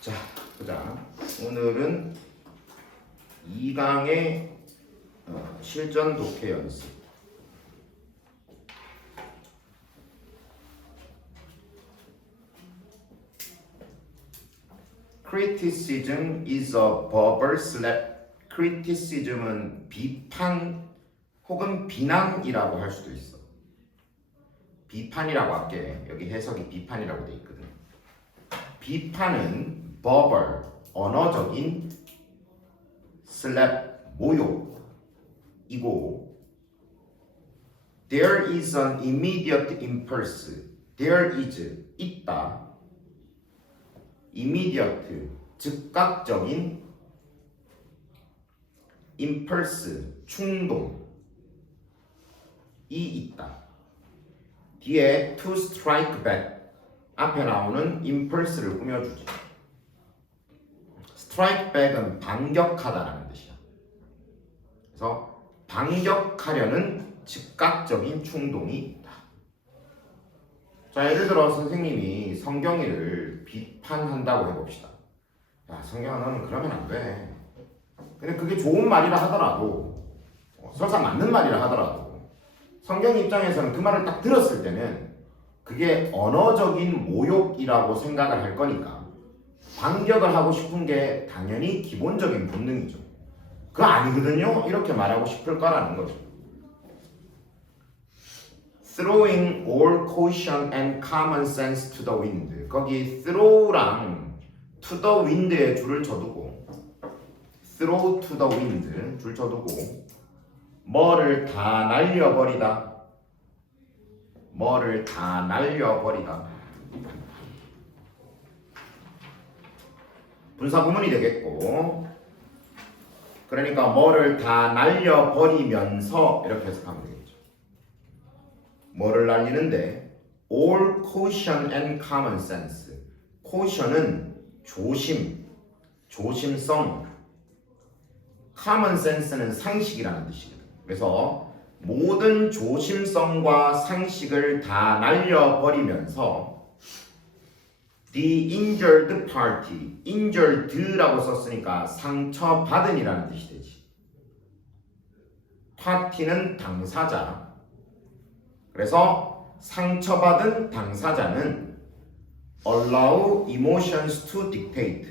자, 보자. 오늘은 2강의 실전 독해 연습. Criticism is a verbal slap. Criticism은 비판 혹은 비난이라고 할 수도 있어. 비판이라고 할게. 여기 해석이 비판이라고 돼 있거든. 비판은 verbal, 언어적인 slap, 모욕이고 there is an immediate impulse. there is, 있다. immediate, 즉각적인 impulse, 충동이 있다. 뒤에 to strike back, 앞에 나오는 impulse를 꾸며주지. strike back은 반격하다라는 뜻이야. 그래서 반격하려는 즉각적인 충동이 있다. 자, 예를 들어 선생님이 성경이를 비판한다고 해봅시다. 야, 성경아, 너는 그러면 안 돼. 근데 그게 좋은 말이라 하더라도, 설사 맞는 말이라 하더라도, 성경 입장에서는 그 말을 딱 들었을 때는 그게 언어적인 모욕이라고 생각을 할 거니까 반격을 하고 싶은 게 당연히 기본적인 본능이죠. 그거 아니거든요? 이렇게 말하고 싶을 거라는 거죠. Throwing all caution and common sense to the wind. 거기 throw랑 to the wind에 줄을 쳐두고 throw to the wind 줄 쳐두고 뭐를 다 날려버리다. 뭐를 다 날려버리다. 분사구문이 되겠고, 그러니까 뭐를 다 날려버리면서 이렇게 해석하면 되겠죠. 뭐를 날리는데 all caution and common sense. caution은 조심, 조심성. common sense는 상식이라는 뜻이거든요. 그래서 모든 조심성과 상식을 다 날려버리면서 the injured party, injured라고 썼으니까 상처받은이라는 뜻이 되지. party는 당사자. 그래서 상처받은 당사자는 allow emotions to dictate.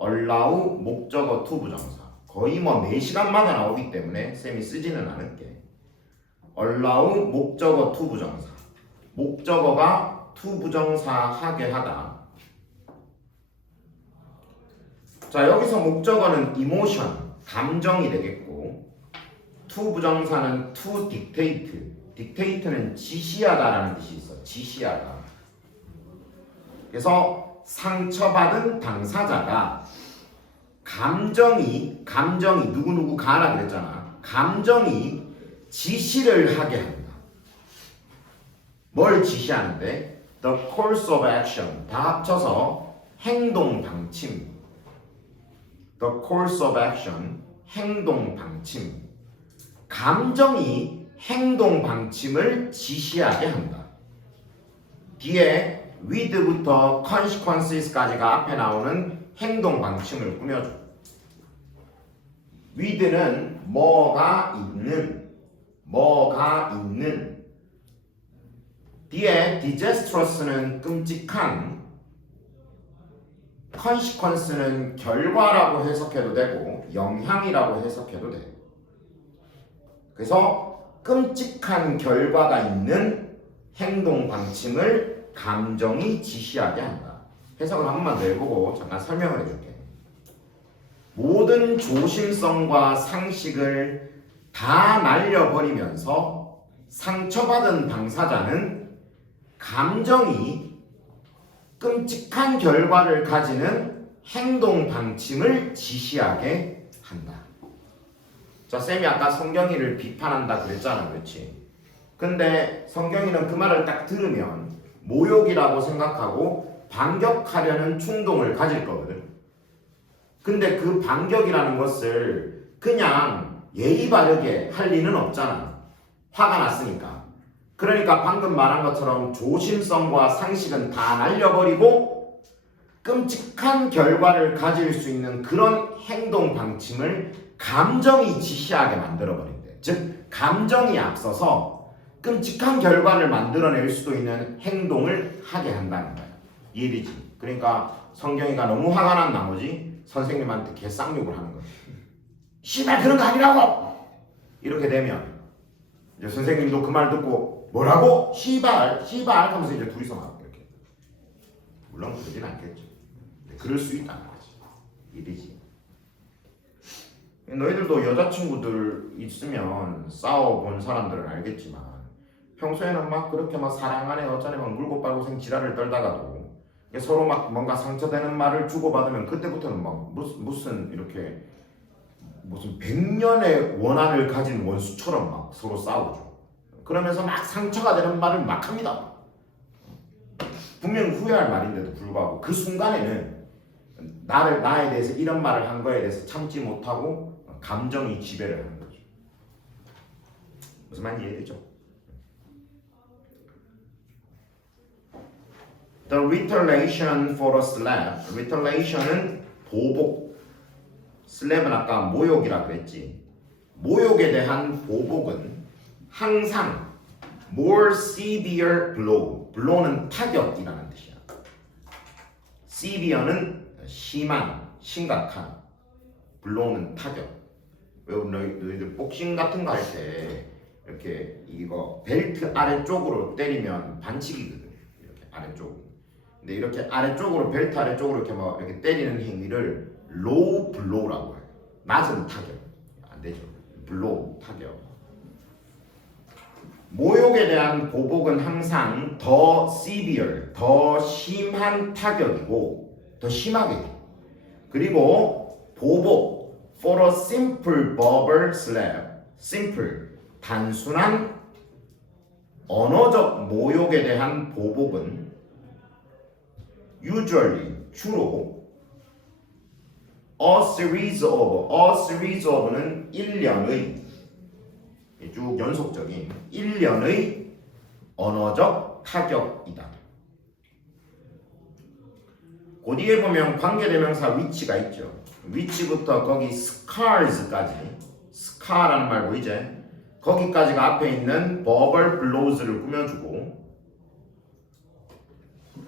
allow 목적어 to 부정사. 거의 뭐 4시간마다 나오기 때문에 쌤이 쓰지는 않을게. allow 목적어 to 부정사. 목적어가 to 부정사 하게 하다. 자, 여기서 목적어는 emotion, 감정이 되겠고, to 부정사는 to dictate. dictate는 지시하다라는 뜻이 있어. 지시하다. 그래서 상처받은 당사자가 감정이 누구누구가라 그랬잖아. 감정이 지시를 하게 한다. 뭘 지시하는데? The course of action. 다 합쳐서 행동 방침. The course of action. 행동 방침. 감정이 행동 방침을 지시하게 한다. 뒤에 with부터 consequences까지가 앞에 나오는 행동 방침을 꾸며줘. with는 뭐가 있는. 뒤에 disastrous는 끔찍한, consequence는 결과라고 해석해도 되고 영향이라고 해석해도 돼. 그래서 끔찍한 결과가 있는 행동 방침을 감정이 지시하게 한다. 해석을 한 번만 더 해보고 잠깐 설명을 해줄게. 모든 조심성과 상식을 다 날려버리면서 상처받은 당사자는 감정이 끔찍한 결과를 가지는 행동 방침을 지시하게 한다. 자, 쌤이 아까 성경이를 비판한다 그랬잖아, 그렇지? 근데 성경이는 그 말을 딱 들으면 모욕이라고 생각하고 반격하려는 충동을 가질 거거든. 근데 그 반격이라는 것을 그냥 예의 바르게 할 리는 없잖아. 화가 났으니까. 그러니까 방금 말한 것처럼 조심성과 상식은 다 날려버리고 끔찍한 결과를 가질 수 있는 그런 행동 방침을 감정이 지시하게 만들어버린대. 즉 감정이 앞서서 끔찍한 결과를 만들어낼 수도 있는 행동을 하게 한다는 거야. 이해되지? 그러니까 성경이가 너무 화가 난 나머지 선생님한테 개쌍욕을 하는 거야. 씨발 그런 거 아니라고! 이렇게 되면 이제 선생님도 그 말 듣고 뭐라고? 씨발 하면서 이제 둘이서 막 이렇게. 물론 그러진 않겠죠. 그럴 수 있다는 거지. 이해되지? 너희들도 여자친구들 있으면 싸워본 사람들은 알겠지만 평소에는 막 그렇게 막 사랑하네 어쩌네 막 물고 빨고 생 지랄을 떨다가도 서로 막 뭔가 상처되는 말을 주고받으면 그때부터는 막 무슨 이렇게 무슨 100년의 원한을 가진 원수처럼 막 서로 싸우죠. 그러면서 막 상처가 되는 말을 막 합니다. 분명 후회할 말인데도 불구하고 그 순간에는 나에 대해서 이런 말을 한 거에 대해서 참지 못하고 감정이 지배를 하는 거죠. 무슨 말인지 이해되죠? The retaliation for a slap. retaliation은 보복. slap은 아까 모욕이라 그랬지. 모욕에 대한 보복은 항상 more severe blow. blow는 타격이라는 뜻이야. severe는 심한, 심각한. blow는 타격. 왜 너희들 복싱 같은 거 할 때 이렇게 이거 벨트 아래쪽으로 때리면 반칙이거든. 이렇게 아래쪽. 근데 이렇게 아래쪽으로 벨트 아래쪽으로 이렇게 막 이렇게 때리는 행위를 low blow라고 해요. 낮은 타격. 안 되죠. blow 타격. 모욕에 대한 보복은 항상 더 severe, 더 심한 타격이고 더 심하게 돼. 그리고 보복 for a simple verbal slap. simple 단순한 언어적 모욕에 대한 보복은 usually 주로 a series of는 1년의 쭉 연속적인 1년의 언어적 타격이다. 그 뒤에 보면 관계대명사 위치가 있죠. 위치부터 거기 scars까지 scar라는 말 보이지? 거기까지가 앞에 있는 verbal blows를 꾸며주고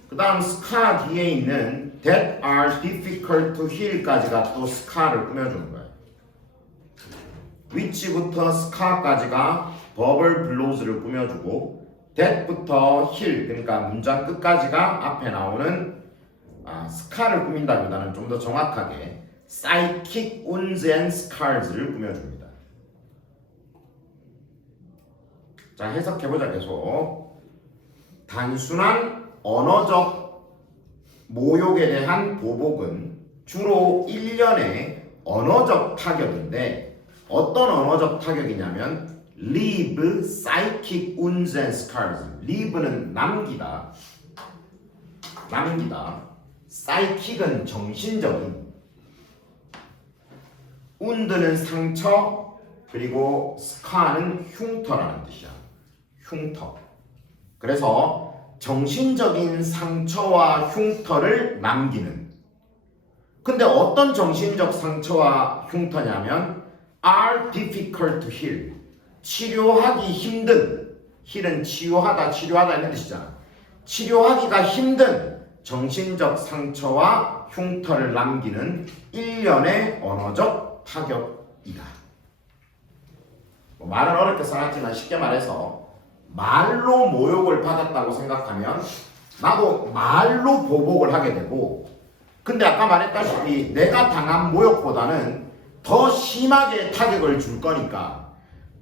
그 다음 scar 뒤에 있는 that are difficult to heal까지가 또 scar를 꾸며주는 거예요. which부터 scar까지가 verbal blows를 꾸며주고 that부터 heal 그러니까 문장 끝까지가 앞에 나오는 scar를 꾸민다기보다는 좀 더 정확하게 psychic wounds and scars를 꾸며줍니다. 자, 해석해보자. 계속 단순한 언어적 모욕에 대한 보복은 주로 1년의 언어적 타격인데 어떤 언어적 타격이냐면 leave psychic wounds and scars. leave는 남기다. psychic은 정신적인, wound는 상처, 그리고 scar는 흉터라는 뜻이야. 흉터. 그래서 정신적인 상처와 흉터를 남기는. 근데 어떤 정신적 상처와 흉터냐면 are difficult to heal. 치료하기 힘든. heal은 치유하다 이런 뜻이잖아. 치료하기가 힘든 정신적 상처와 흉터를 남기는 1년의 언어적 타격이다. 말은 어렵게 써놨지만 쉽게 말해서 말로 모욕을 받았다고 생각하면 나도 말로 보복을 하게 되고 근데 아까 말했다시피 내가 당한 모욕보다는 더 심하게 타격을 줄 거니까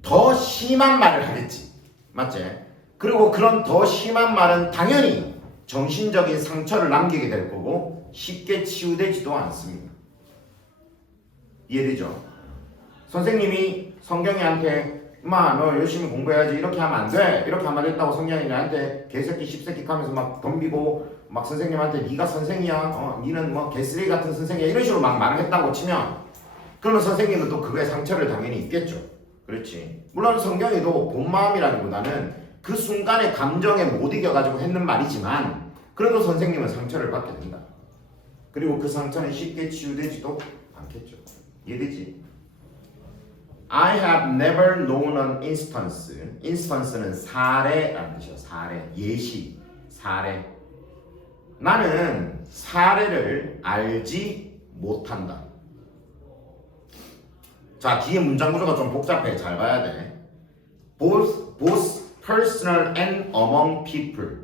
더 심한 말을 하겠지. 맞지? 그리고 그런 더 심한 말은 당연히 정신적인 상처를 남기게 될 거고 쉽게 치유되지도 않습니다. 이해되죠? 선생님이 성경이한테 엄마 너 열심히 공부해야지 이렇게 하면 안 돼 이렇게 하면 됐다고 성경이 나한테 개새끼 씹새끼 하면서 막 덤비고 막 선생님한테 네가 선생이야 니는 뭐 개쓰레기 같은 선생이야 이런 식으로 막 말을 했다고 치면 그러면 선생님은 또 그거에 상처를 당연히 입겠죠. 그렇지. 물론 성경이도 본 마음이라기보다는 그 순간의 감정에 못 이겨가지고 했는 말이지만 그래도 선생님은 상처를 받게 된다. 그리고 그 상처는 쉽게 치유되지도 않겠죠. 이해되지? I have never known an instance. instance는 사례라는 뜻이야. 사례, 예시, 사례. 나는 사례를 알지 못한다. 자, 뒤에 문장 구조가 좀 복잡해. 잘 봐야 돼. both personal and among people.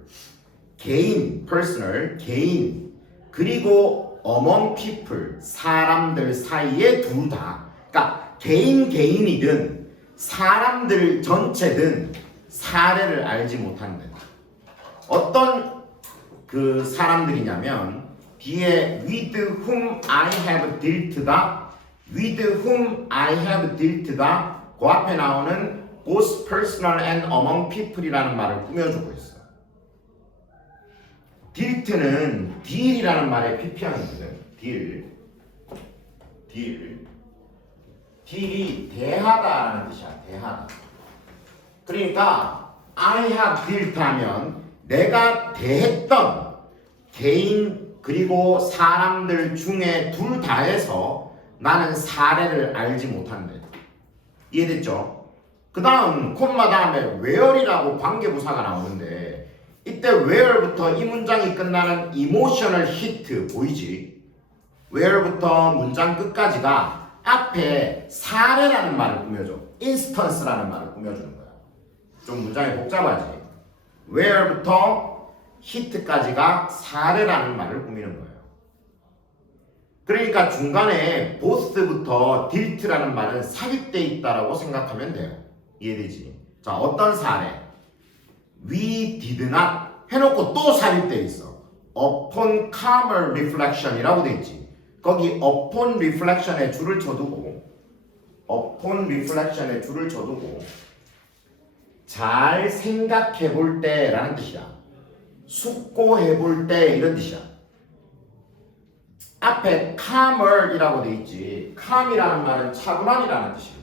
개인, personal, 개인. 그리고 among people, 사람들 사이에 둘 다. 그러니까 개인이든 사람들 전체든 사례를 알지 못한다. 어떤 그 사람들이냐면 뒤에 with whom I have dealt가 with whom I have dealt가 그 앞에 나오는 both personal and among people이라는 말을 꾸며주고 있어. dealt는 deal이라는 말의 PP형이거든. deal이 대하다라는 뜻이야. 대하다. 그러니까 I have dealt 하면 내가 대했던 개인 그리고 사람들 중에 둘 다에서 나는 사례를 알지 못한대. 이해됐죠? 그 다음 콤마 다음에 where이라고 관계부사가 나오는데 이때 where부터 이 문장이 끝나는 emotional hit 보이지? where부터 문장 끝까지가 앞에 사례라는 말을 꾸며줘. instance라는 말을 꾸며주는 거야. 좀 문장이 복잡하지? where부터 hit까지가 사례라는 말을 꾸미는 거예요. 그러니까 중간에 both부터 dealt라는 말은 삽입되어 있다라고 생각하면 돼요. 이해되지? 자, 어떤 사례? We did not 해놓고 또 삽입되어 있어. upon calmer reflection이라고 되어 있지. 거기 upon reflection에 줄을 쳐두고 잘 생각해 볼 때라는 뜻이야. 숙고해 볼 때 이런 뜻이야. 앞에 calmer이라고 돼 있지. calm이라는 말은 차분함이라는 뜻이야.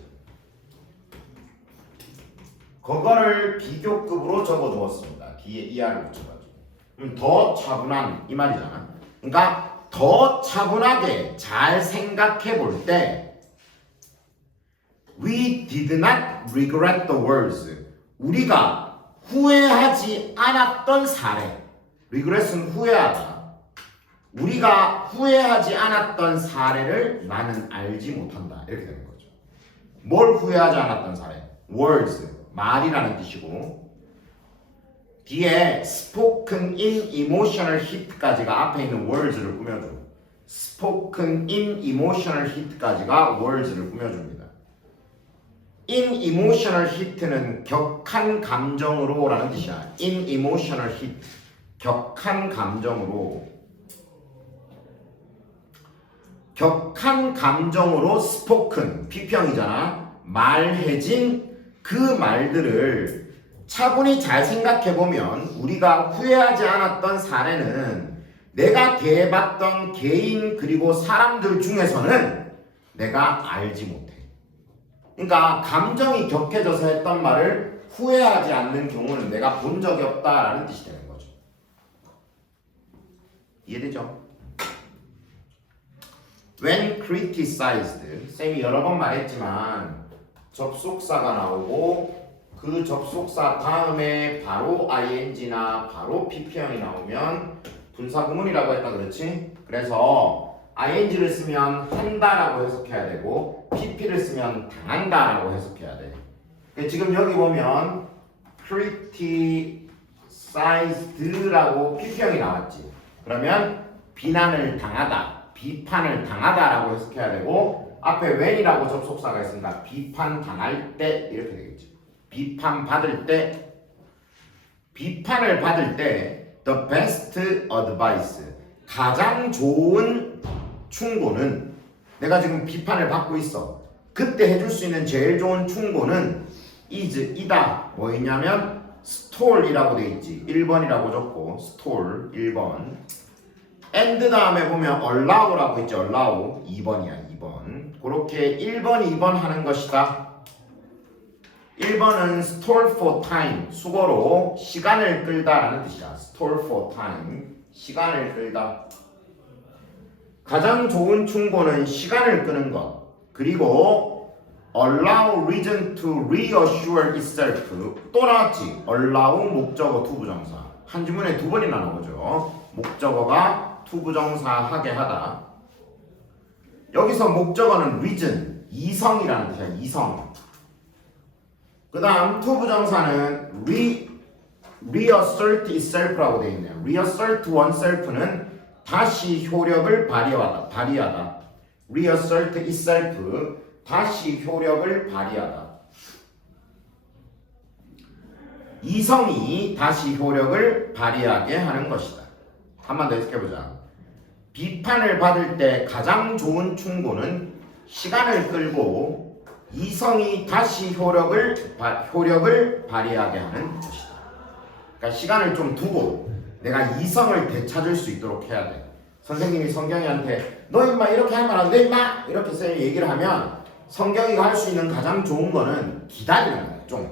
그거를 비교급으로 적어주었습니다. 뒤에 ER을 붙여가지고. 더 차분한 이 말이잖아. 그러니까 더 차분하게 잘 생각해 볼 때 We did not regret the words. 우리가 후회하지 않았던 사례. regret은 후회하다. 우리가 후회하지 않았던 사례를 나는 알지 못한다. 이렇게 되는 거죠. 뭘 후회하지 않았던 사례? words, 말이라는 뜻이고 뒤에 spoken in emotional hit까지가 앞에 있는 words를 꾸며줘. spoken in emotional hit까지가 words를 꾸며줍니다. in emotional hit는 격한 감정으로 라는 뜻이야. in emotional hit, 격한 감정으로 spoken, PP형이잖아. 말해진 그 말들을 차분히 잘 생각해보면 우리가 후회하지 않았던 사례는 내가 대해봤던 개인 그리고 사람들 중에서는 내가 알지 못해. 그러니까 감정이 격해져서 했던 말을 후회하지 않는 경우는 내가 본 적이 없다라는 뜻이 되는 거죠. 이해되죠? When criticized, 쌤이 여러 번 말했지만 접속사가 나오고 그 접속사 다음에 바로 ing나 바로 pp형이 나오면 분사구문이라고 했다 그렇지? 그래서 ing를 쓰면 한다라고 해석해야 되고 pp를 쓰면 당한다라고 해석해야 돼. 지금 여기 보면 criticized라고 pp형이 나왔지. 그러면 비난을 당하다, 비판을 당하다라고 해석해야 되고 앞에 when이라고 접속사가 있으니까 비판당할 때 이렇게 되겠죠. 비판을 받을 때 the best advice, 가장 좋은 충고는 내가 지금 비판을 받고 있어. 그때 해줄 수 있는 제일 좋은 충고는 이다. 뭐였냐면 stall이라고 돼 있지. 1번이라고 적고 stall 1번. and 다음에 보면 allow라고 있지. allow 2번이야. 2번. 그렇게 1번, 2번 하는 것이다. 1번은 stall for time, 수고로 시간을 끌다라는 뜻이야. stall for time, 시간을 끌다. 가장 좋은 충고는 시간을 끄는 것. 그리고 allow reason to reassure itself. 또 나왔지. allow 목적어 투부정사. 한 지문에 두 번이나 나오죠. 목적어가 투부정사 하게 하다. 여기서 목적어는 reason, 이성이라는 뜻이야. 이성. 그 다음 투부정사는 reassert itself라고 되어 있네요. reassert oneself는 다시 효력을 발휘하다. reassert itself, 다시 효력을 발휘하다. 이성이 다시 효력을 발휘하게 하는 것이다. 한 번 더 해석해보자. 비판을 받을 때 가장 좋은 충고는 시간을 끌고 이성이 다시 효력을 발휘하게 하는 것이다. 그러니까 시간을 좀 두고 내가 이성을 되찾을 수 있도록 해야 돼. 선생님이 성경이한테 너 임마 이렇게 하면 안 돼 임마 이렇게 쌤이 얘기를 하면 성경이가 할 수 있는 가장 좋은 거는 기다리는 거야. 좀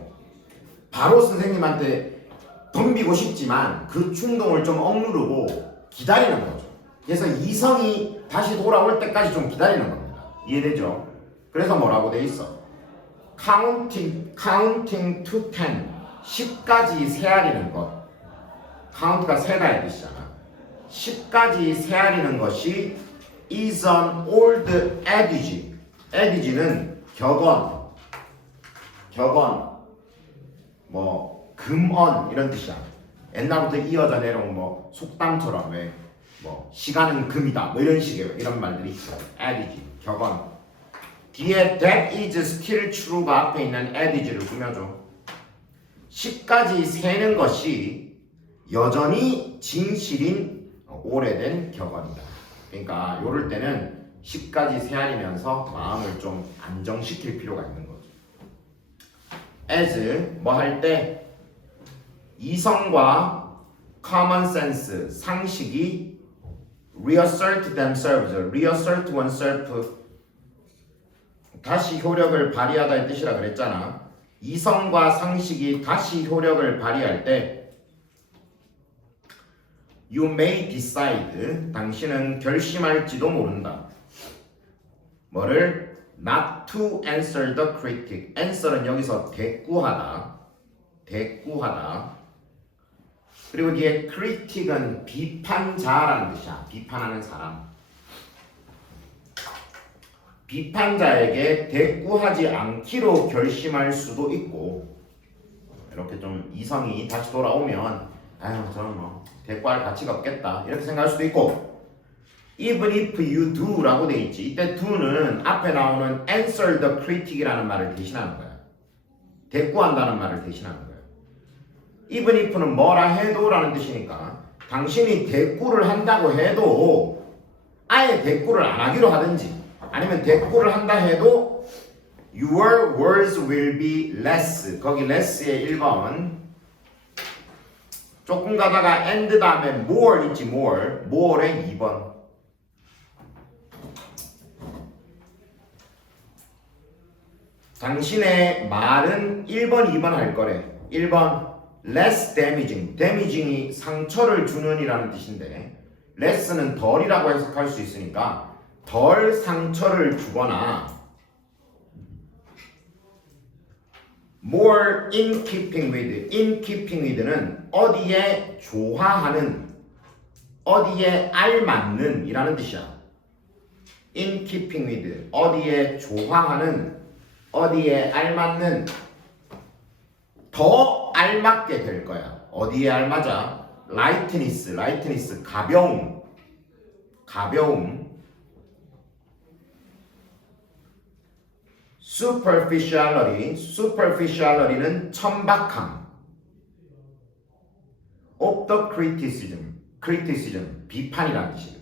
바로 선생님한테 덤비고 싶지만 그 충동을 좀 억누르고 기다리는 거죠. 그래서 이성이 다시 돌아올 때까지 좀 기다리는 겁니다. 이해되죠? 그래서 뭐라고 돼 있어? counting to 10까지 세아리는 것. count가 세다의 뜻이잖아. 10까지 세아리는 것이 is an old adage. adage는 격언, 뭐 금언 이런 뜻이야. 옛날부터 이어져 내려온 뭐 속담처럼 왜 뭐 시간은 금이다 뭐 이런 식의 이런 말들이 있어. adage, 격언. 뒤에 that is still true가 앞에 있는 adage를 꾸며줘. 10까지 세는 것이 여전히 진실인 오래된 격언이다. 그러니까 요럴 때는 10까지 세아리면서 마음을 좀 안정시킬 필요가 있는 거죠. as 뭐 할 때 이성과 common sense 상식이 reassert themselves, reassert oneself 다시 효력을 발휘하다의 뜻이라 그랬잖아. 이성과 상식이 다시 효력을 발휘할 때 you may decide 당신은 결심할지도 모른다. 뭐를? not to answer the critic. answer은 여기서 대꾸하다. 그리고 뒤에 critic은 비판자라는 뜻이야. 비판하는 사람. 비판자에게 대꾸하지 않기로 결심할 수도 있고 이렇게 좀 이성이 다시 돌아오면 아유 저는 뭐 대꾸할 가치가 없겠다 이렇게 생각할 수도 있고 even if you do 라고 돼 있지. 이때 do는 앞에 나오는 answer the critic이라는 말을 대신하는 거야. 대꾸한다는 말을 대신하는 거야. even if는 뭐라 해도 라는 뜻이니까 당신이 대꾸를 한다고 해도 아예 대꾸를 안 하기로 하든지 아니면 대꾸를 한다 해도 your words will be less. 거기 less의 1번 조금 가다가 and 다음에 more 있지. more의 2번 당신의 말은 1번 2번 할 거래. 1번 less damaging. damaging이 상처를 주는 이라는 뜻인데 less는 덜이라고 해석할 수 있으니까 덜 상처를 주거나 more in keeping with. in keeping with는 어디에 조화하는 어디에 알맞는 이라는 뜻이야. in keeping with 어디에 조화하는 어디에 알맞는 더 알맞게 될 거야. 어디에 알맞아? lightness 가벼움 superficiality는 천박함 of the criticism 비판이라는 뜻이에요.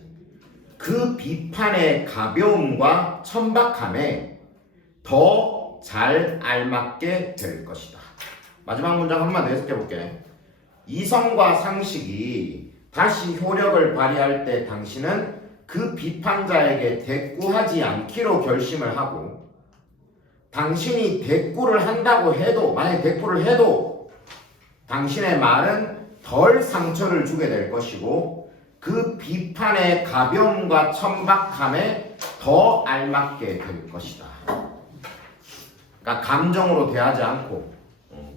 그 비판의 가벼움과 천박함에 더 잘 알맞게 될 것이다. 마지막 문장 한 번 더 해석해 볼게. 이성과 상식이 다시 효력을 발휘할 때 당신은 그 비판자에게 대꾸하지 않기로 결심을 하고 당신이 대꾸를 한다고 해도 만약에 대꾸를 해도 당신의 말은 덜 상처를 주게 될 것이고 그 비판의 가벼움과 천박함에 더 알맞게 될 것이다. 그러니까 감정으로 대하지 않고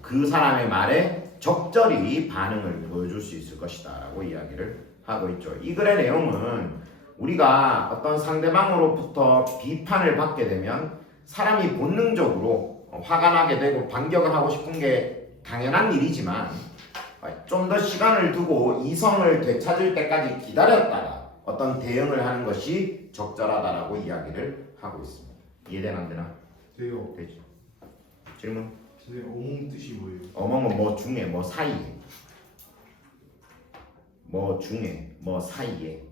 그 사람의 말에 적절히 반응을 보여줄 수 있을 것이다 라고 이야기를 하고 있죠. 이 글의 내용은 우리가 어떤 상대방으로부터 비판을 받게 되면 사람이 본능적으로 화가 나게 되고 반격을 하고 싶은 게 당연한 일이지만 좀 더 시간을 두고 이성을 되찾을 때까지 기다렸다가 어떤 대응을 하는 것이 적절하다라고 이야기를 하고 있습니다. 이해되나 안 되나? 돼요. 되죠. 질문? 선생님 어몽 뜻이 뭐예요? 어멍은 뭐 중에 뭐 사이에 뭐 중에 뭐 사이에